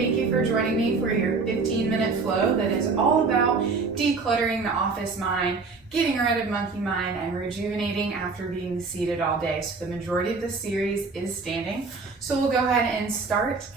thank you for joining me for your 15-minute flow that is all about decluttering the office mind, getting rid of monkey mind, and rejuvenating after being seated all day. So the majority of the series is standing. So we'll go ahead and start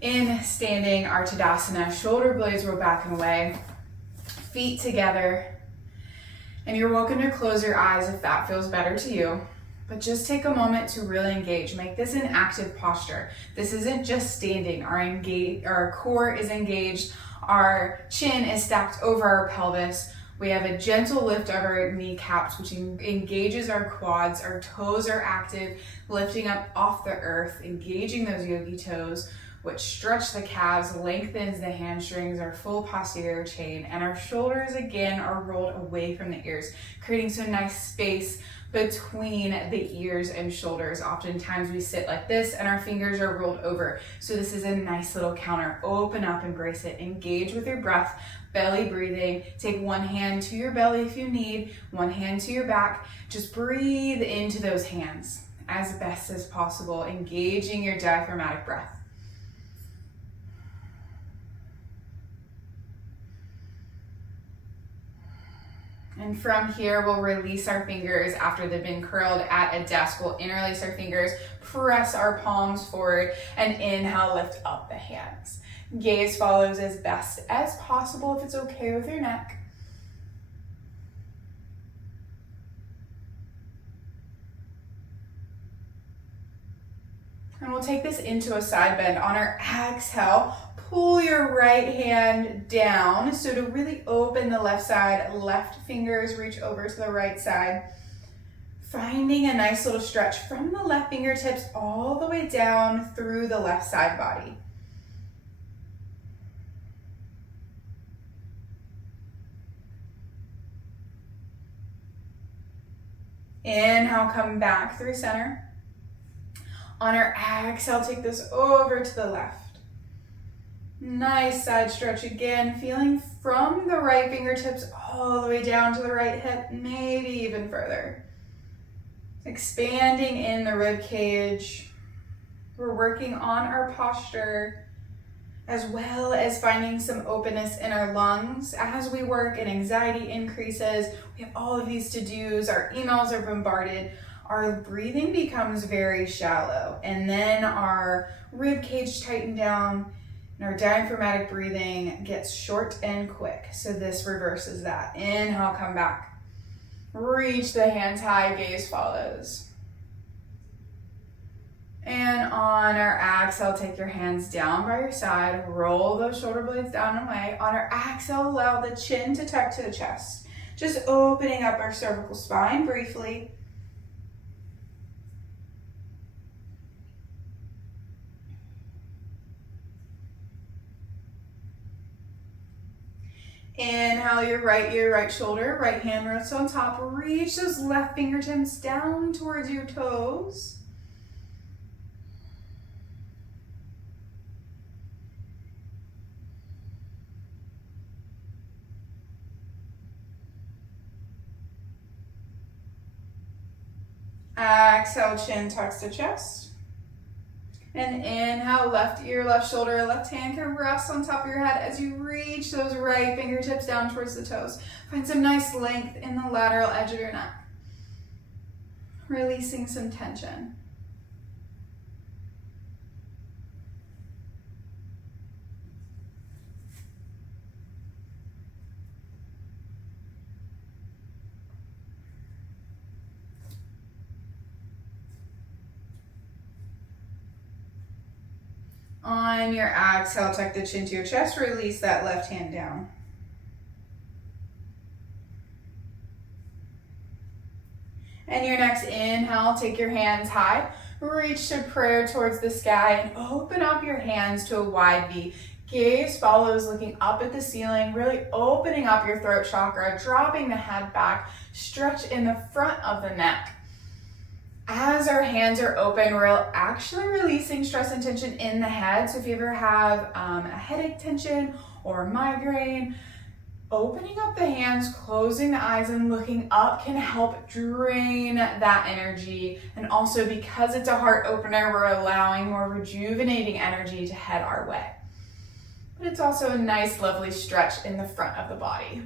in standing our Tadasana. Shoulder blades roll back and away, feet together, and you're welcome to close your eyes if that feels better to you. But just take a moment to really engage. Make this an active posture. This isn't just standing. Our core is engaged. Our chin is stacked over our pelvis. We have a gentle lift of our kneecaps, which engages our quads. Our toes are active, lifting up off the earth, engaging those yogi toes, which stretch the calves, lengthens the hamstrings, our full posterior chain, and our shoulders again are rolled away from the ears, creating some nice space between the ears and shoulders. Oftentimes we sit like this and our fingers are rolled over. So this is a nice little counter. Open up, embrace it. Engage with your breath, belly breathing. Take one hand to your belly if you need, one hand to your back. Just breathe into those hands as best as possible, engaging your diaphragmatic breath. And from here, we'll release our fingers after they've been curled at a desk. We'll interlace our fingers, press our palms forward, and inhale, lift up the hands. Gaze follows as best as possible if it's okay with your neck. And we'll take this into a side bend. On our exhale, pull your right hand down. So to really open the left side, left fingers reach over to the right side. Finding a nice little stretch from the left fingertips all the way down through the left side body. Inhale, come back through center. On our exhale, take this over to the left. Nice side stretch again, feeling from the right fingertips all the way down to the right hip, maybe even further. Expanding in the rib cage. We're working on our posture as well as finding some openness in our lungs. As we work and anxiety increases, we have all of these to-dos, our emails are bombarded, our breathing becomes very shallow, and then our rib cage tighten down, and our diaphragmatic breathing gets short and quick. So this reverses that. Inhale, come back. Reach the hands high, gaze follows. And on our exhale, take your hands down by your side, roll those shoulder blades down and away. On our exhale, allow the chin to tuck to the chest. Just opening up our cervical spine briefly. Inhale your right ear, right shoulder, right hand rests on top. Reach those left fingertips down towards your toes. Exhale, chin tucks to chest. And inhale, left ear, left shoulder, left hand can rest on top of your head as you reach those right fingertips down towards the toes. Find some nice length in the lateral edge of your neck. Releasing some tension. On your exhale, tuck the chin to your chest, release that left hand down. And your next inhale, take your hands high, reach to prayer towards the sky, and open up your hands to a wide V. Gaze follows, looking up at the ceiling, really opening up your throat chakra, dropping the head back, stretch in the front of the neck. As our hands are open, we're actually releasing stress and tension in the head. So if you ever have a headache tension or migraine, opening up the hands, closing the eyes, and looking up can help drain that energy. And also, because it's a heart opener, we're allowing more rejuvenating energy to head our way. but it's also a nice, lovely stretch in the front of the body.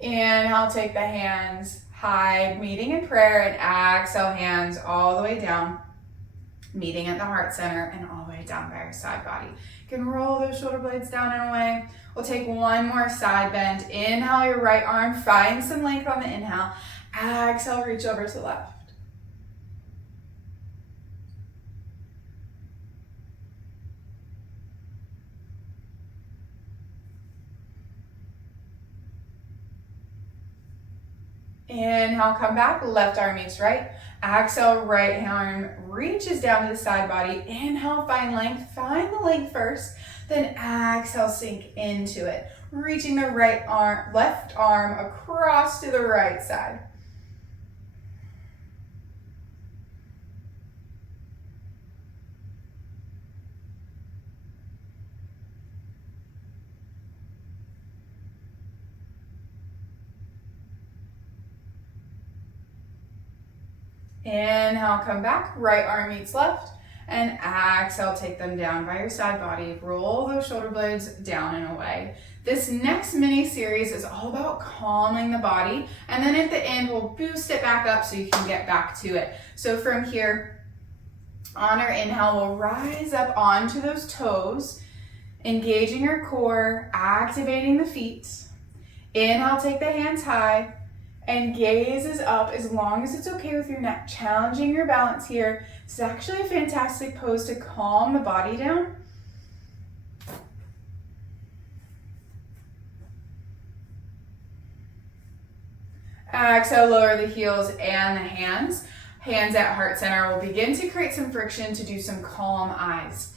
Inhale, take the hands high, meeting in prayer, and exhale, hands all the way down, meeting at the heart center and all the way down by our side body. You can roll those shoulder blades down and away. We'll take one more side bend. Inhale your right arm, find some length on the inhale. Exhale, reach over to the left. Inhale, come back, left arm meets right. Exhale, right arm reaches down to the side body. Inhale, find length. Find the length first. Then exhale, sink into it. Reaching the left arm across to the right side. Inhale, come back, right arm meets left, and exhale, take them down by your side body. Roll those shoulder blades down and away. This next mini series is all about calming the body, and then at the end, we'll boost it back up so you can get back to it. So from here, on our inhale, we'll rise up onto those toes, engaging our core, activating the feet. Inhale, take the hands high. And gaze is up as long as it's okay with your neck, challenging your balance here. It's actually a fantastic pose to calm the body down. Exhale, lower the heels and the hands. Hands at heart center will begin to create some friction to do some calm eyes.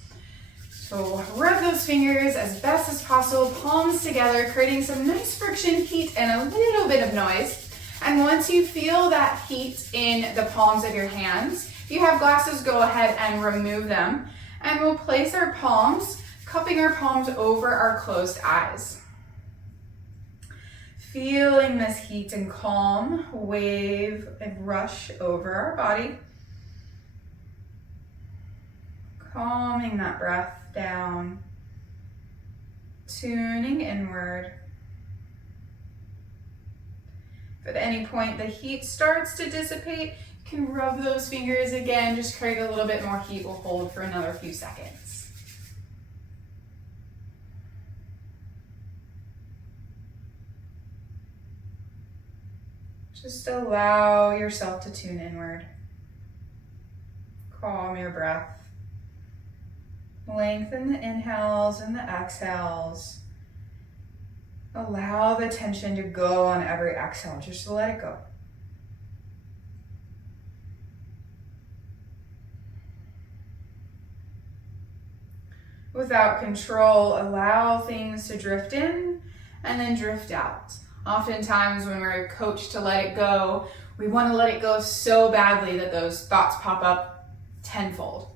So rub those fingers as best as possible, palms together, creating some nice friction, heat, and a little bit of noise. And once you feel that heat in the palms of your hands, if you have glasses, go ahead and remove them. And we'll place our palms, cupping our palms over our closed eyes. Feeling this heat and calm wave and rush over our body. Calming that breath down, tuning inward. If at any point the heat starts to dissipate, you can rub those fingers again, just create a little bit more heat. We'll hold for another few seconds. Just allow yourself to tune inward. Calm your breath. Lengthen the inhales and the exhales. Allow the tension to go on every exhale, just let it go. Without control, allow things to drift in and then drift out. Oftentimes when we're coached to let it go, we want to let it go so badly that those thoughts pop up tenfold.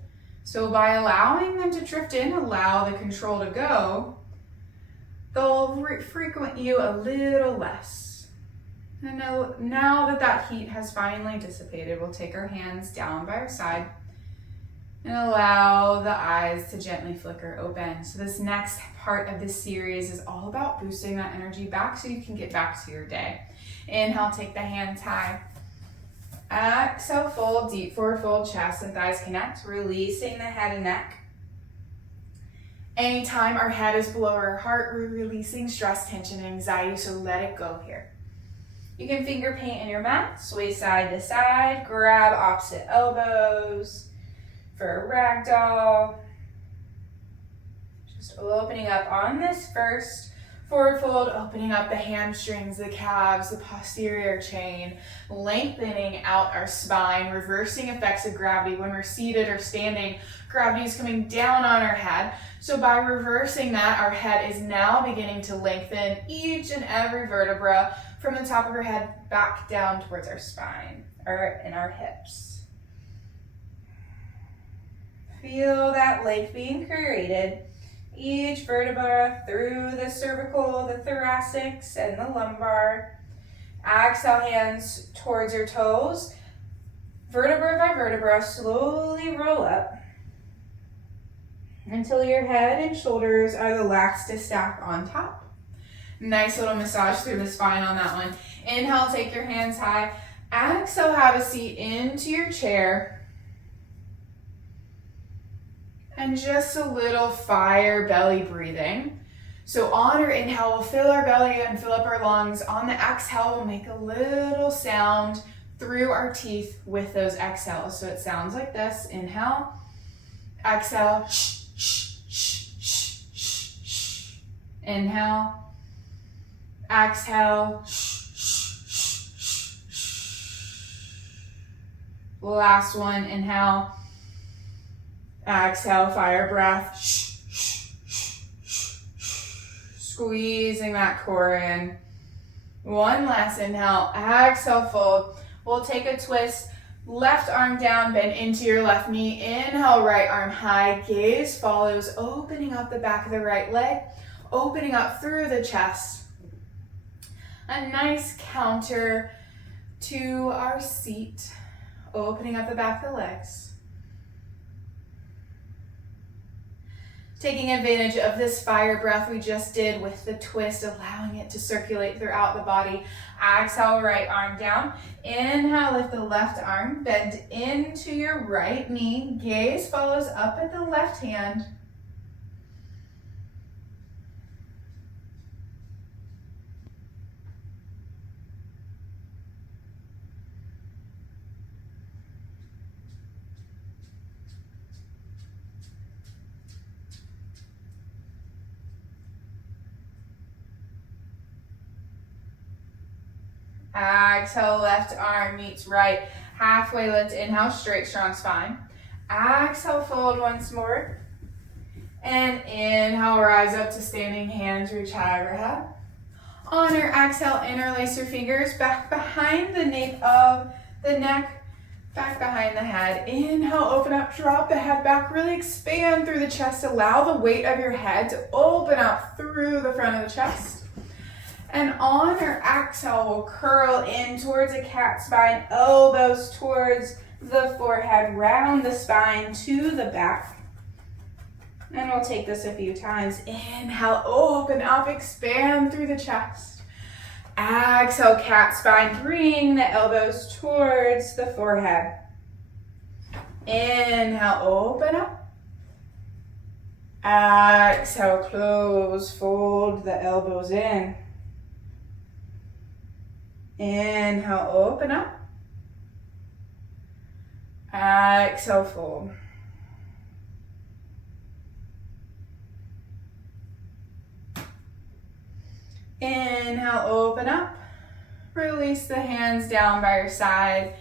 So by allowing them to drift in, allow the control to go, they'll frequent you a little less. And now that that heat has finally dissipated, we'll take our hands down by our side and allow the eyes to gently flicker open. So this next part of this series is all about boosting that energy back so you can get back to your day. Inhale, take the hands high. Exhale, fold, deep forward fold, chest and thighs connect, releasing the head and neck. Anytime our head is below our heart, we're releasing stress, tension, and anxiety, so let it go here. You can finger paint in your mat, sway side to side, grab opposite elbows for a ragdoll. Just opening up on this first forward fold, opening up the hamstrings, the calves, the posterior chain, lengthening out our spine, reversing effects of gravity. When we're seated or standing, gravity is coming down on our head. So by reversing that, our head is now beginning to lengthen each and every vertebra from the top of our head back down towards our spine or in our hips. Feel that length being created. each vertebra through the cervical, the thoracics, and the lumbar. Exhale, hands towards your toes. Vertebra by vertebra, slowly roll up until your head and shoulders are the last to stack on top. Nice little massage through the spine on that one. Inhale, take your hands high. Exhale, have a seat into your chair. And just a little fire belly breathing. So on our inhale, we'll fill our belly and fill up our lungs. On the exhale, we'll make a little sound through our teeth with those exhales. So it sounds like this. Inhale, exhale, shh, shh, shh, shh, shh, shh. Inhale, exhale, shh, shh, shh, shh, shh. Last one, inhale, exhale, fire breath, shh, shh, shh, shh, shh. Squeezing that core in. One last inhale, exhale, fold. We'll take a twist, left arm down, bend into your left knee. Inhale, right arm high, gaze follows, opening up the back of the right leg, opening up through the chest. A nice counter to our seat, opening up the back of the legs. Taking advantage of this fire breath we just did with the twist, allowing it to circulate throughout the body. Exhale, right arm down. Inhale, lift the left arm, bend into your right knee. Gaze follows up at the left hand. Exhale, left arm meets right. Halfway lift, inhale, straight, strong spine. Exhale, fold once more. And inhale, rise up to standing, hands reach high overhead. On your exhale, interlace your fingers back behind the nape of the neck, back behind the head. Inhale, open up, drop the head back, really expand through the chest. Allow the weight of your head to open up through the front of the chest. And on our exhale, we'll curl in towards a cat spine, elbows towards the forehead, round the spine to the back. And we'll take this a few times. Inhale, open up, expand through the chest. Exhale, cat spine, bring the elbows towards the forehead. Inhale, open up. Exhale, close, fold the elbows in. Inhale, open up. Exhale, fold. Inhale, open up. Release the hands down by your side.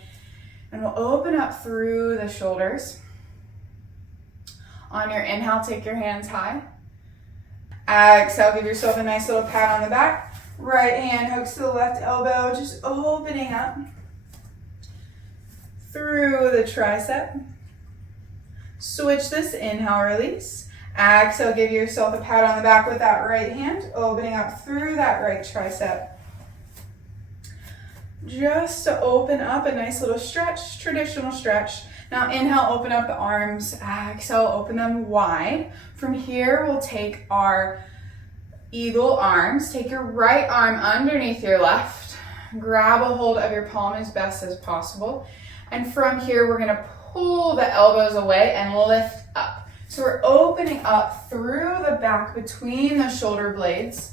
And we'll open up through the shoulders. On your inhale, take your hands high. Exhale, give yourself a nice little pat on the back. Right hand hooks to the left elbow, just opening up through the tricep. Switch this, inhale, release. Exhale, give yourself a pat on the back with that right hand, opening up through that right tricep. Just to open up, a nice little stretch, traditional stretch. Now inhale, open up the arms. Exhale, open them wide. From here, we'll take our eagle arms. Take your right arm underneath your left. Grab a hold of your palm as best as possible. And from here, we're gonna pull the elbows away and lift up. So we're opening up through the back between the shoulder blades.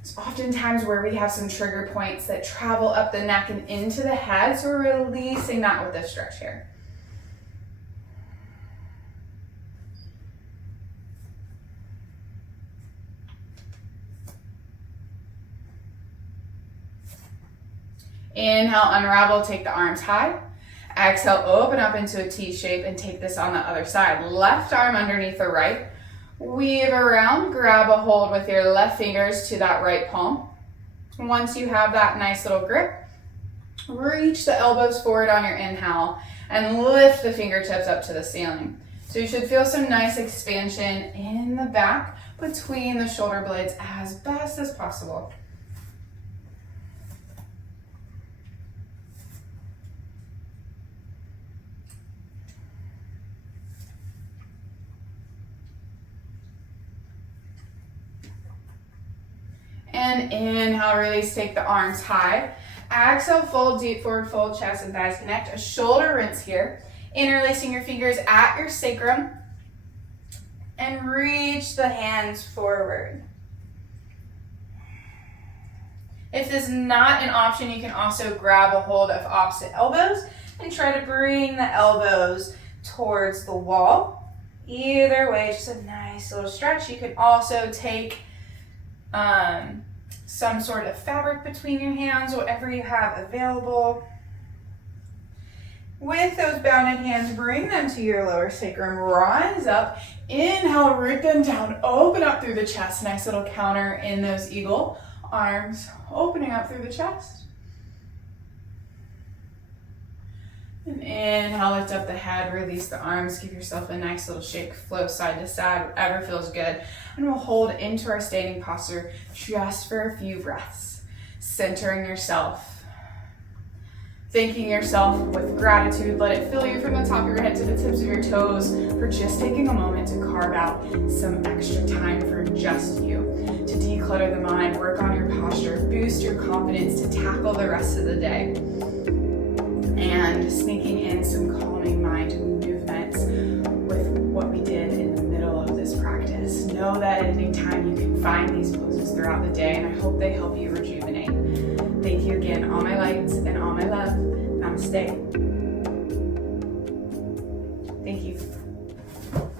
It's oftentimes where we have some trigger points that travel up the neck and into the head. So we're releasing that with this stretch here. Inhale, unravel, take the arms high. Exhale, open up into a T shape and take this on the other side. Left arm underneath the right. Weave around, grab a hold with your left fingers to that right palm. Once you have that nice little grip, reach the elbows forward on your inhale and lift the fingertips up to the ceiling. So you should feel some nice expansion in the back between the shoulder blades as best as possible. And inhale, release, take the arms high. Exhale, fold, deep forward fold, chest and thighs connect. A shoulder rinse here. Interlacing your fingers at your sacrum. And reach the hands forward. If this is not an option, you can also grab a hold of opposite elbows and try to bring the elbows towards the wall. Either way, just a nice little stretch. You can also take some sort of fabric between your hands, whatever you have available. With those bounded hands, bring them to your lower sacrum, rise up, inhale, root them down, open up through the chest, nice little counter in those eagle arms, opening up through the chest. And inhale, lift up the head, release the arms, give yourself a nice little shake, flow side to side, whatever feels good. And we'll hold into our standing posture just for a few breaths, centering yourself. Thanking yourself with gratitude. Let it fill you from the top of your head to the tips of your toes for just taking a moment to carve out some extra time for just you. To declutter the mind, work on your posture, boost your confidence to tackle the rest of the day. And sneaking in some calming mind movements with what we did in the middle of this practice. Know that at any time you can find these poses throughout the day, and I hope they help you rejuvenate. Thank you again, all my lights and all my love. Namaste. Thank you.